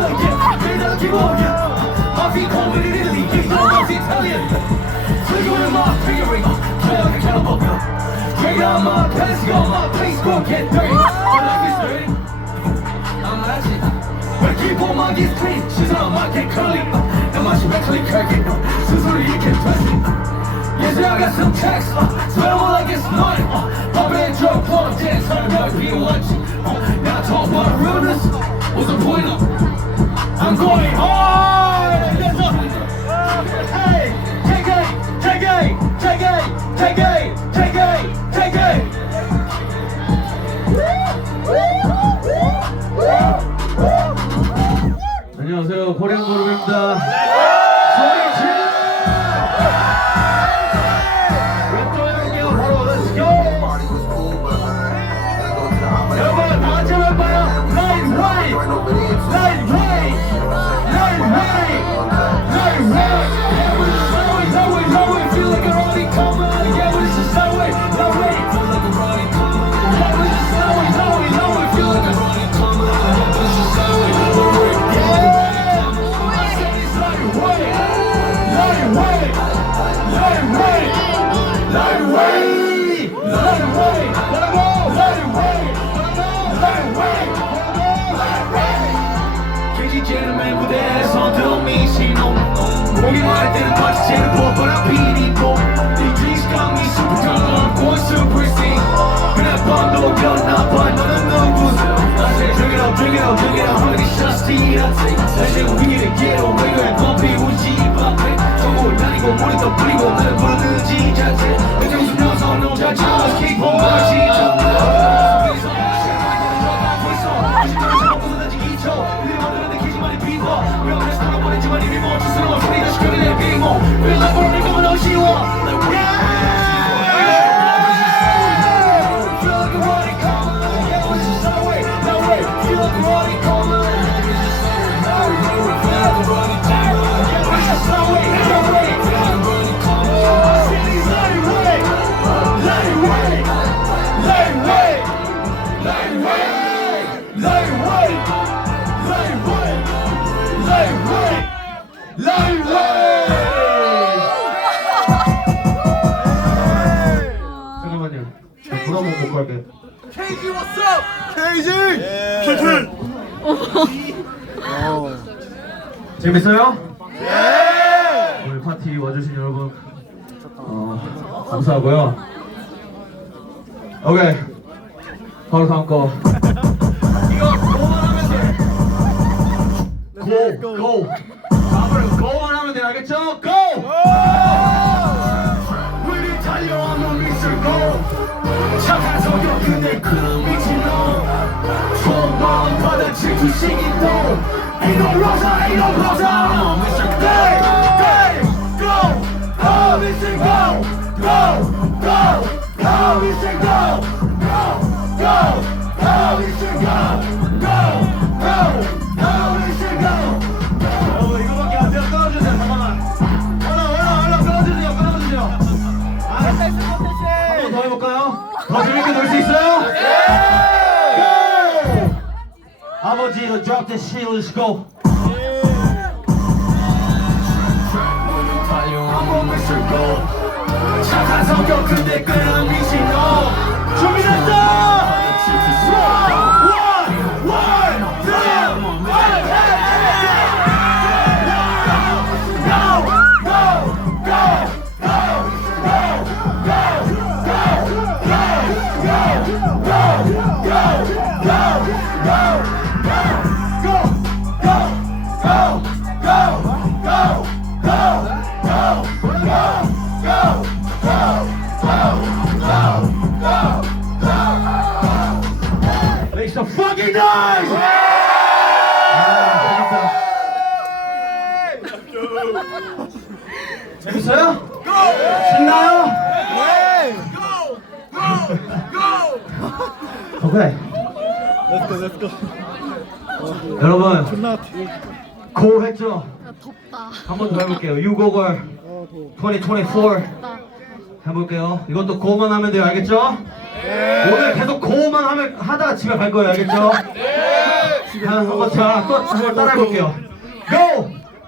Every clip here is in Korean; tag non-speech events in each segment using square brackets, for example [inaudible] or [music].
Italian, Peter Gillian, Harvey Coleman in Italy, he's no Nazi Italian. Trigger in my fingering, play like a cowabunga. Trigger on my pants, on my face, go get dirty. My life is dirty, I'm ratchet. When people mind gets clean, she's not my get curly. And my shit actually cracking, since when you trust me. Yes, I got some tracks, uh, smell more like it's not. Uh, I've been drunk, dance, I'm not being lunch. Now talk about realness, what's the point of? I'm going hard. Hey, take it, take it, take it, take it, Light way Light way Wanna go Light way Wanna go Light way Wanna go Light way KG gentleman 무대에서 드럼이 신호 보기만 할 때는 마치 쟤는 뻔뻔한 비리고 이 dreams got me super turn on going super scene 그날 밤도 겨나봐 너는 누구지 I say drink it up drink it up drink it up how many shots do you take I say we need to get away 왜 펌피 우지 밥에 전부 다니고 더 뿌리고 나를 부르는지 자체 내 정신 놈 자체 Let's keep on marching 잠깐만요. 재밌어요? 네! 오늘 파티 와주신 여러분 어, 감사하고요. 오케이. 바로 다음 거. 이거 고만 하면 돼. 고, 고. 다음을 고만 하면 돼. 알겠죠? 고! 우리. 착한 성격 근데 그런 미친 놈. 소망 받아 질투식이 一路弱上，一路狂上。 아버지, 이거 drop the shit, let's go. 착한 성격 근데 꽤나 미친놈 준비됐어! 재밌어요? 신나요? 오케이. 여러분, 고 했죠? 덥다. 한 번 더 해볼게요. 유곡을 2024 덥다. 해볼게요. 이것도 고만 하면 돼요. 알겠죠? 오늘 계속 고만 하면 하다가 집에 갈 거예요, 알겠죠? 네. 한번 자, 또 한번 따라해 볼게요. Go,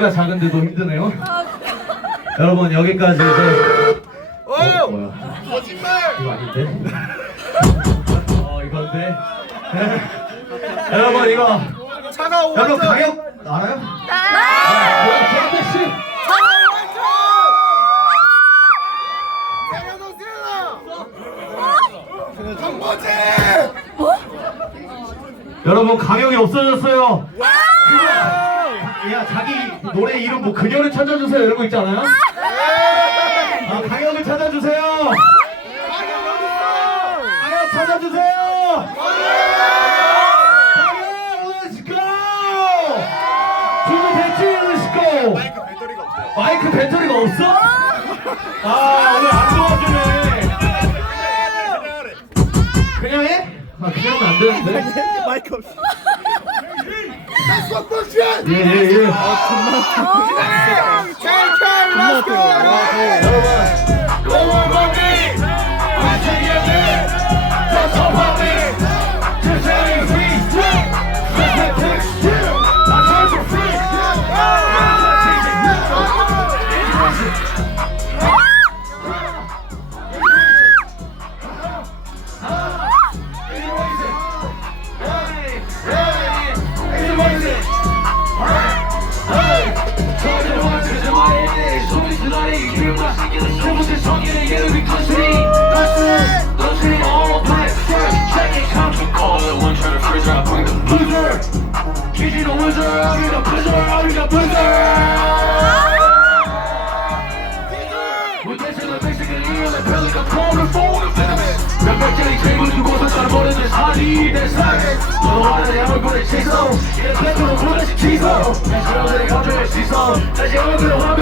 키가 작은데도 힘드네요 여러분 여기까지 이제 어, 뭐야 이거 아닌데? 어 이건데? 여러분 이거 차가워 여러분 가격 알아요? 네! 개인대 씨 정보지 여러분 가격이 없어졌어요 야 자기 노래 이름 뭐 그녀를 찾아주세요. 이런 거 있잖아요? 아 가격을 찾아주세요. 가격 찾아주세요. 가격 let's go. 준비 됐지 let's go. 마이크 배터리가 없대 마이크 배터리가 없어? 아 오늘 안 도와주네. 그냥 해? 아 그냥 하면 안 되는데? [laughs] 마이크 없어 That's what bullshit 예예예 찰찰 Let's go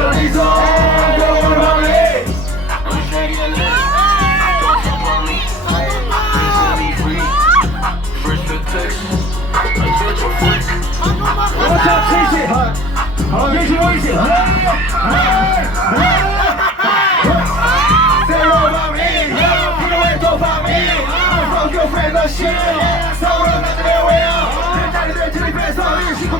한 시선 영원을 방해 I'm shaking it Don't jump on me Just set me free First the text I touch your flick What's up,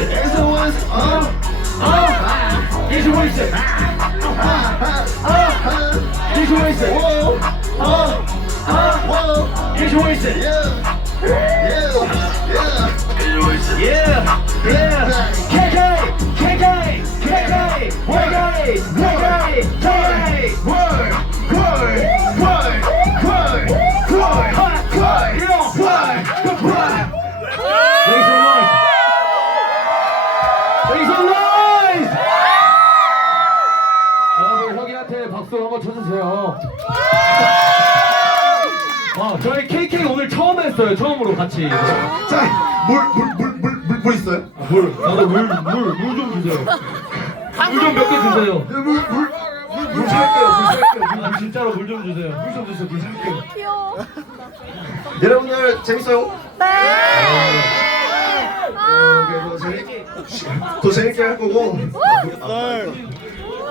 said, everyone's on, on fire. Everyone said, Everyone said, whoa, oh, oh, whoa. Everyone said, yeah, yeah, yeah. Everyone yeah. 같이. 자, 물, 물, 물, 물, 물, 물 있어요? 물, 나도 물, 물, 물 좀 주세요. 물 좀 몇 개 주세요. 물, 물, 물, 물 살게요, 물 살게요. 아, 진짜로 물 좀 주세요. 물 좀 주세요. 물 살게요. 귀여워. 여러분들 재밌어요? 네. 어, 재밌게, 더 재밌게 할 거고.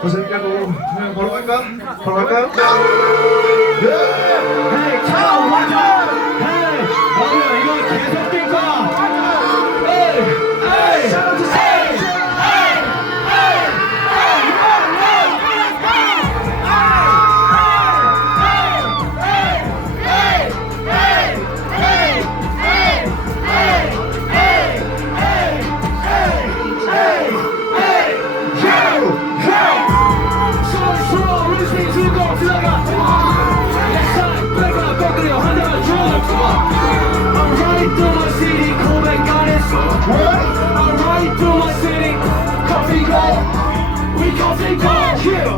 더 재밌게 할 거고. 그냥 바로 갈까? 바로 갈까요? 예! 헤이, 차, 완전! Coffee go.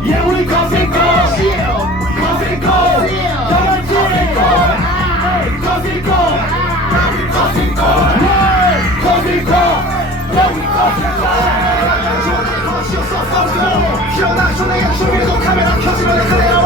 Yeah, we go. Coffee go. 나만 drink. Hey, coffee go. Coffee go. Hey, coffee go. Yeah, we coffee 기억나 손에 약속에도 카메라 켜지면 그래요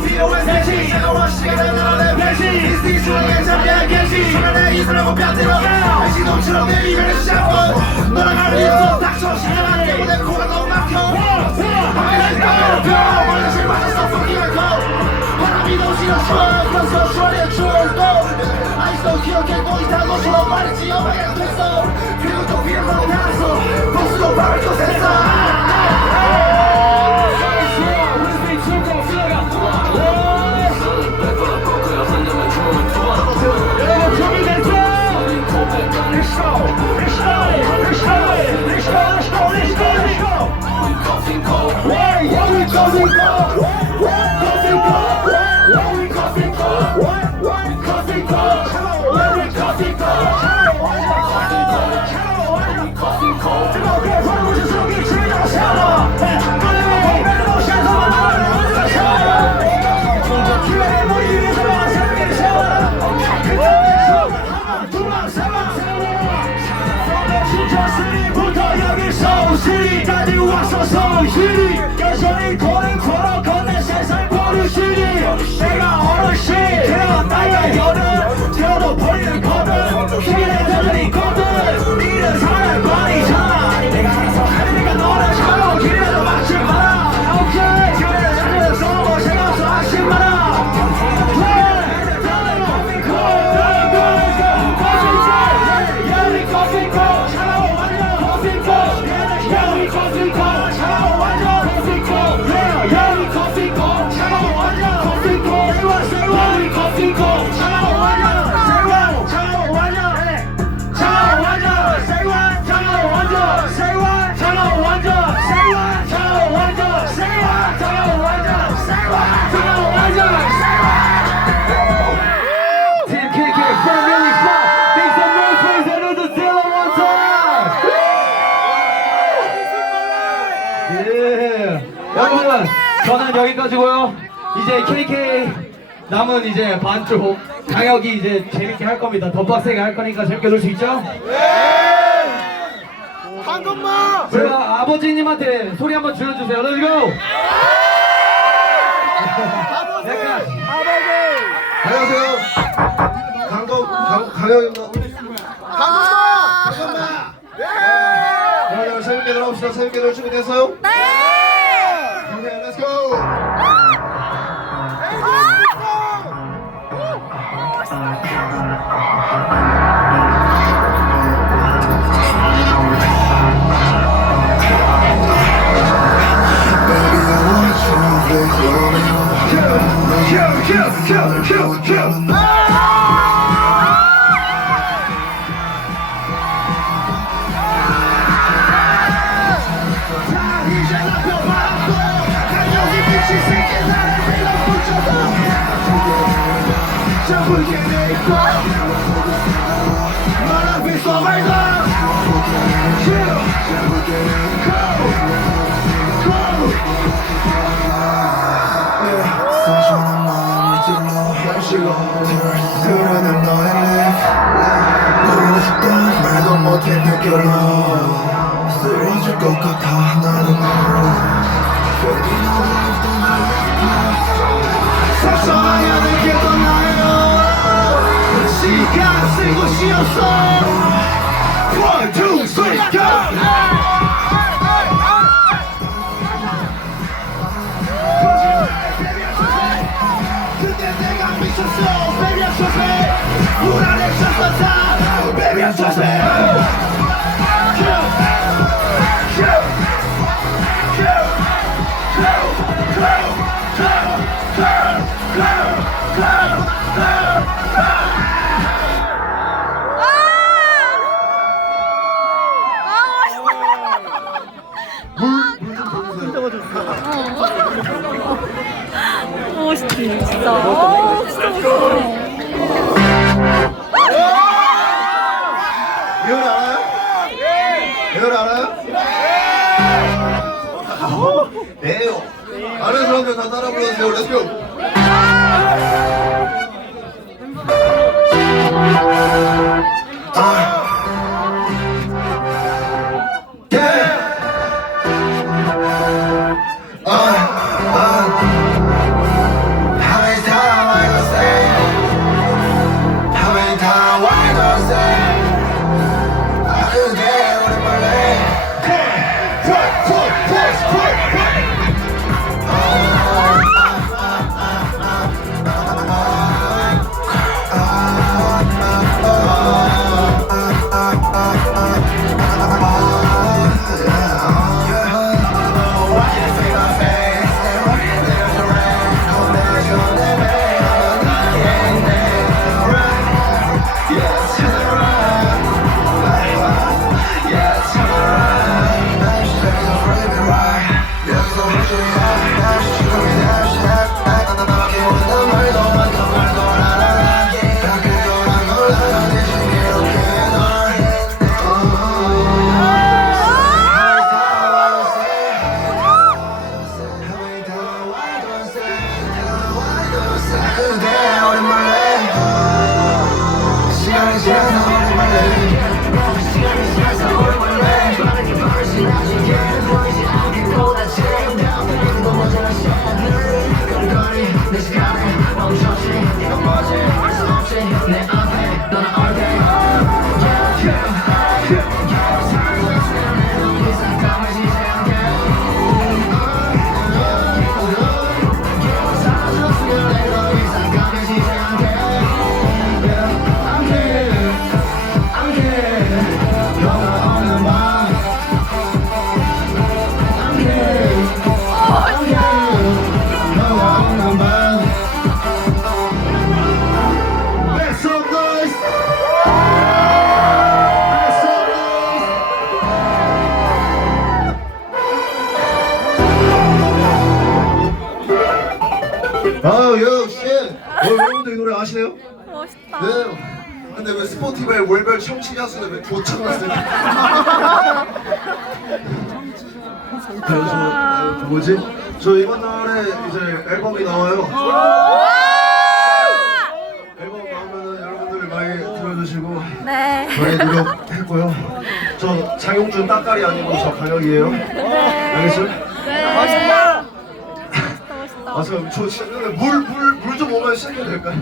필요해 내시 차가운 시간을 나눠내 배시 이스티 수영에 잠깐 계시 소면에 이슬하고 뺨때려 배시 넘치러 내 입에 샤워 너랑 나를 있어 닥쳐 시간만 때문에 코가 너무 막혀 원래 실 맞았어 fucking go 바람이 너무 싫었어 그래서 수월해 추월도 아직도 기억해 있다고처럼 말했지 엄마가 됐어 그리고 또 비행사고 나왔어 버스도 바로 또 부터 여기서 시리까지 왔어서 시리 여전히 걸음 걸어 건네 세상 버릇이니 내가 어르신 그런 나이가 여름 되어도 버리는 거든 힘의 대전이 있거든 니는 사랑관이잖아 여기까지고요. 이제 KK 남은 이제 반쪽 강혁이 이제 재밌게 할 겁니다. 더 빡세게 할 거니까 재밌게 놀 수 있죠? 한 것만 제가 아버지님한테 소리 한번 질러주세요. Let's go. 약간 안녕하세요 강도 강, 강혁입니다 강건마 강건마 여러분 재밌게 놀아봅시다 재밌게 놀 준비 됐어요? 네. 현실로 드러낸 너의 랩 너무 죽던 말도 못해 느껴로 쓰러질 것 같아. 나는 상상하냐 느꼈던 나요? 시간 쓸 곳이 없어. One, two, three, go! Just a 청취자 수는 왜 조창났어요? 저 뭐지? 저 이번 달에 이제 앨범이 나와요. 앨범 나오면은 여러분들 많이 들어주시고 네. 많이 노력했고요. 저 장용준 따까리 아니고 저 강혁이에요. 알겠어요? 멋있다. 멋있다 멋있다. 아, 저, 저 진짜 물 물 물 좀 오면 시작해도 될까요?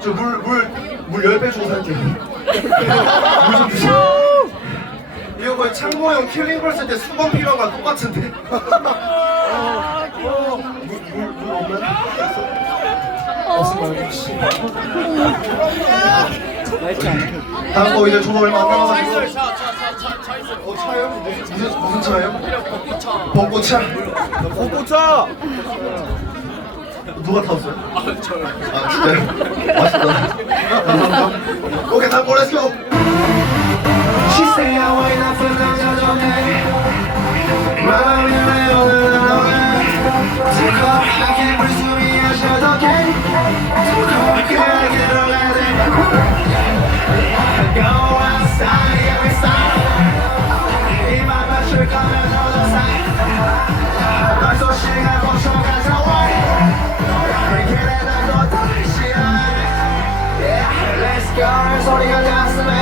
저 물 물 물 10배 주고 살게요. 이거 거의 창모 형 킬링 걸 쓸 때 수건 필요한 거랑 똑같은데. 물, 물, 물 없나요? 없으면 말고, 씨. 다음 거 이제 저도 얼마 안 남아가지고. 어, 차요? 무슨, 무슨 차예요? 벚꽃차. 벚꽃차! 누가 타왔어요? 아, 저요. 아, 진짜요? 맛있다. 감사합니다. 오케이, 다음 거 렛츠고! She say I wait up for 남자 전에 마음이 왜 오늘 나오네 슬퍼하게 물숨이 하셔도 돼 scars a last destiny.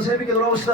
재밌게 놀아봅시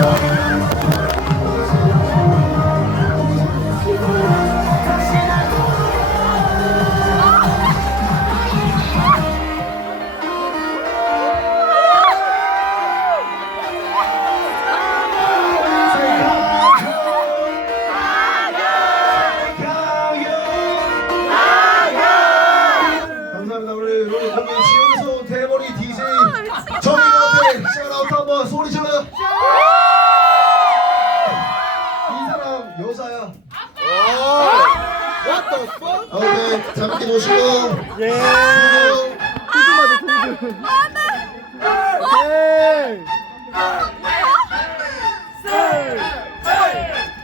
좋아요